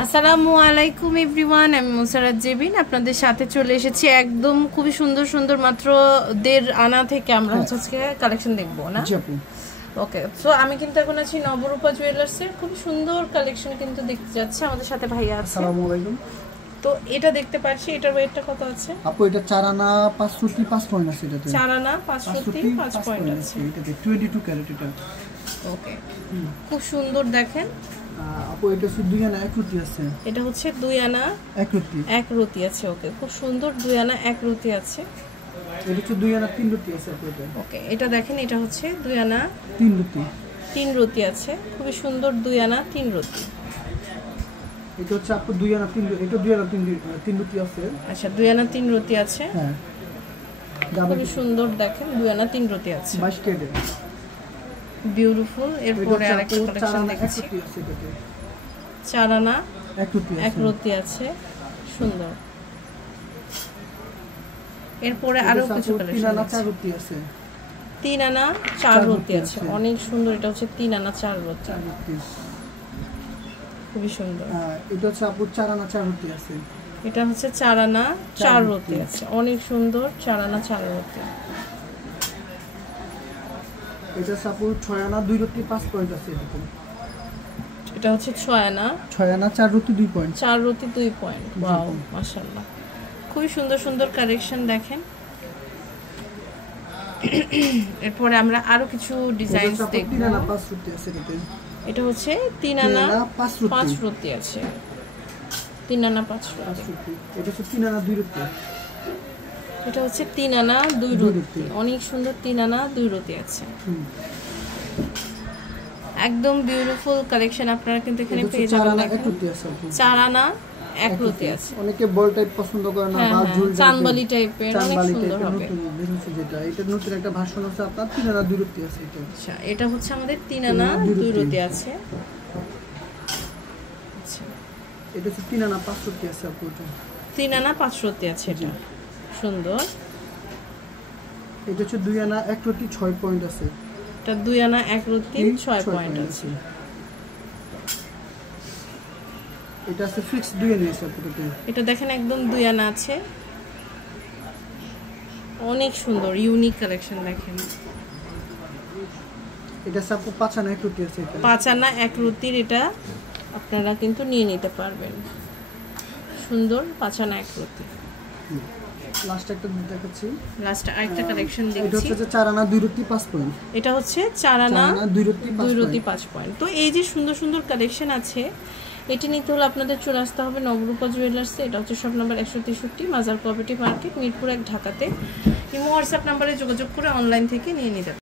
আসসালামু আলাইকুম এভরিওয়ান, আমি মুসারাত জেবিন আপনাদের সাথে চলে এসেছি। একদম খুবই সুন্দর সুন্দর মাত্র 1.5 আনা থেকে আমরা হচ্ছে আজকে কালেকশন দেখবো না। ওকে, সো আমি কিন্তু এখন আছি নবরূপা জুয়েলার্সের খুবই সুন্দর কালেকশন কিন্তু দেখতে যাচ্ছে। আমাদের সাথে ভাইয়া আছে। আসসালামু আলাইকুম। তো এটা দেখতে পাচ্ছি, এটার ওয়েটটা কত আছে আপু? এটা 4 আনা 5 রুটি 5 পয়েন্ট আছে। এটাতে 4 আনা 5 রুটি 5 পয়েন্ট আছে। এটাতে 22 ক্যারেট এটা। ওকে, খুব সুন্দর দেখেন আপু। এটা হচ্ছে 2 আনা 1 রুটি আছে। এটা হচ্ছে 2 আনা 1 রুটি আছে। ওকে, খুব সুন্দর 2 আনা 1 রুটি আছে। এটা হচ্ছে 2 আনা 3 রুটি আছে আপু। এটা ওকে, এটা দেখেন, এটা হচ্ছে 2 আনা 3 রুটি আছে। খুবই সুন্দর 2 আনা 3 রুটি। এটা হচ্ছে আপু 2 আনা 3 রুটি। এটা 2 আনা 3 রুটি আছে। আচ্ছা, 2 আনা 3 রুটি আছে। হ্যাঁ, খুবই সুন্দর দেখেন, 2 আনা 3 রুটি আছে। 22 ক্যারেট বিউটিফুল। এরপরে আরেকটা কালেকশন দেখছি। 4 আনা 1 রুটি আছে। সুন্দর। এরপরে আরো কিছু কালেকশন 3 আনা 4 রুটি আছে। 3 আনা 4 রুটি আছে। অনেক সুন্দর। এটা হচ্ছে 3 আনা 4 রুটি। খুবই সুন্দর। এটা হচ্ছে আপু 4 আনা 4 রুটি আছে। এটা হচ্ছে 4 আনা 4 রুটি আছে। অনেক সুন্দর 4 আনা 4 রুটি। এটা হচ্ছে আপু 6 আনা 2 রুটি 5 পয়েন্ট আছে। এটা হচ্ছে 6 আনা 4 রুটি 2 পয়েন্ট। 4 রুটি 2 পয়েন্ট। ওয়াও, মাশাআল্লাহ, খুবই সুন্দর সুন্দর কালেকশন দেখেন। এরপরে আমরা আরো কিছু ডিজাইনস দেখব। 3 আনা 5 রুটি আছে। এটা হচ্ছে 3 আনা 5 রুটি আছে। 3 আনা 5 রুটি। এটা হচ্ছে 3 আনা 2 রুটি। এটা হচ্ছে 3 আনা 2 রুটি। অনেক সুন্দর 3 আনা 2 রুটি আছে। একদম বিউটিফুল কালেকশন আপনারা কিন্তু এখানে পেয়ে যাবেন। 4 আনা 1 রুটি আছে। অনেকে বল টাইপ পছন্দ করে না, বা ঝুল চানবালি টাইপের, অনেক সুন্দর হবে। যেটা এটা নতুন একটা ভার্সন আছে আপনার 3 আনা 2 রুটি আছে। এটা আচ্ছা, এটা হচ্ছে আমাদের 3 আনা 2 রুটি আছে। আচ্ছা, এটা হচ্ছে 3 আনা 5 রুটি আছে আপু। 3 আনা 5 রুটি আছে। এটা সুন্দর। এটা হচ্ছে 2 আনা 1 রুটি 6 পয়েন্ট আছে। এটা 2 আনা 1 রুটি 6 পয়েন্ট আছে। এটা আছে ফিক্স 2 আনা আছে আপু। এটা দেখেন একদম 2 আনা আছে। অনেক সুন্দর ইউনিক কালেকশন দেখেন। এটা আপু 5 আনা 1 রুটি আছে। 5 আনা 1 রুটির এটা আপনারা কিন্তু নিয়ে নিতে পারবেন। সুন্দর 5 আনা 1 রুটি। লাস্ট একটা দেখাচ্ছি। লাস্ট আরেকটা কালেকশন দেখছি। এটা হচ্ছে 4 আনা 2 রুটি 5 পয়েন্ট। এটা হচ্ছে 4 আনা 2 রুটি 5 পয়েন্ট। তো এই যে সুন্দর সুন্দর কালেকশন আছে, এটি নিতে হলে আপনাদের চলে আসতে হবে নবরূপা জুয়েলার্সে। এটা হচ্ছে শপ নাম্বার 163, মাজার কোঅপারেটিভ মার্কেট, মিরপুর 1, ঢাকাতে। ইমো হোয়াটসঅ্যাপ নাম্বারে যোগাযোগ করে অনলাইন থেকে নিয়ে নিতে